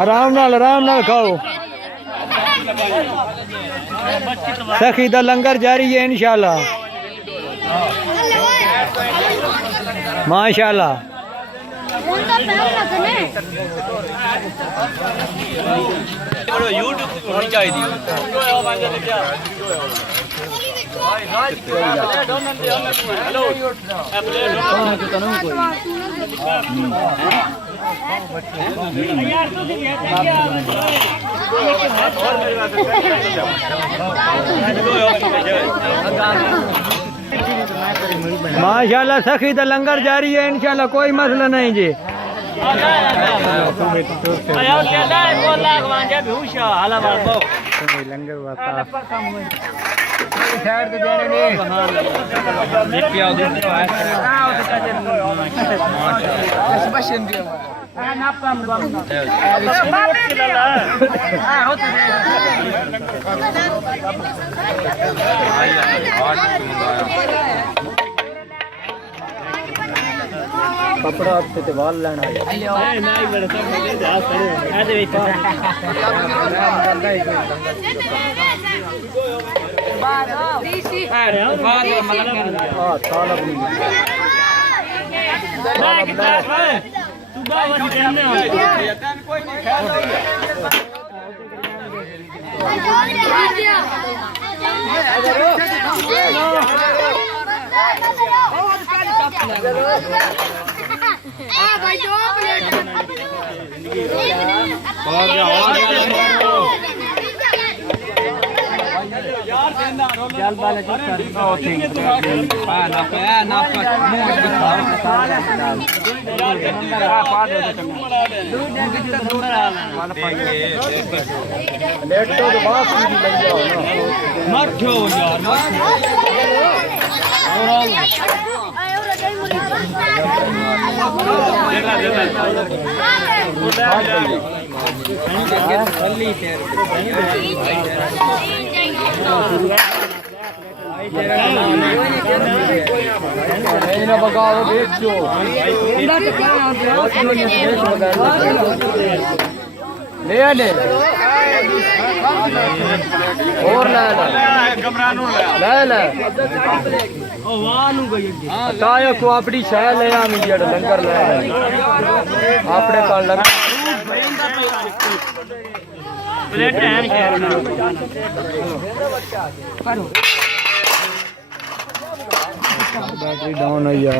आराम नाल खाओ। सखी दा लंगर जारी है इंशाल्लाह माशाल्लाह। माशाल्लाह सखी दा लंगर जारी है इंशाल्लाह कोई मसला नहीं जी। लंगर कपड़ा ते वाल लेना को अपनी शह ले लंगर ले अपने बैटरी डाउन हुई।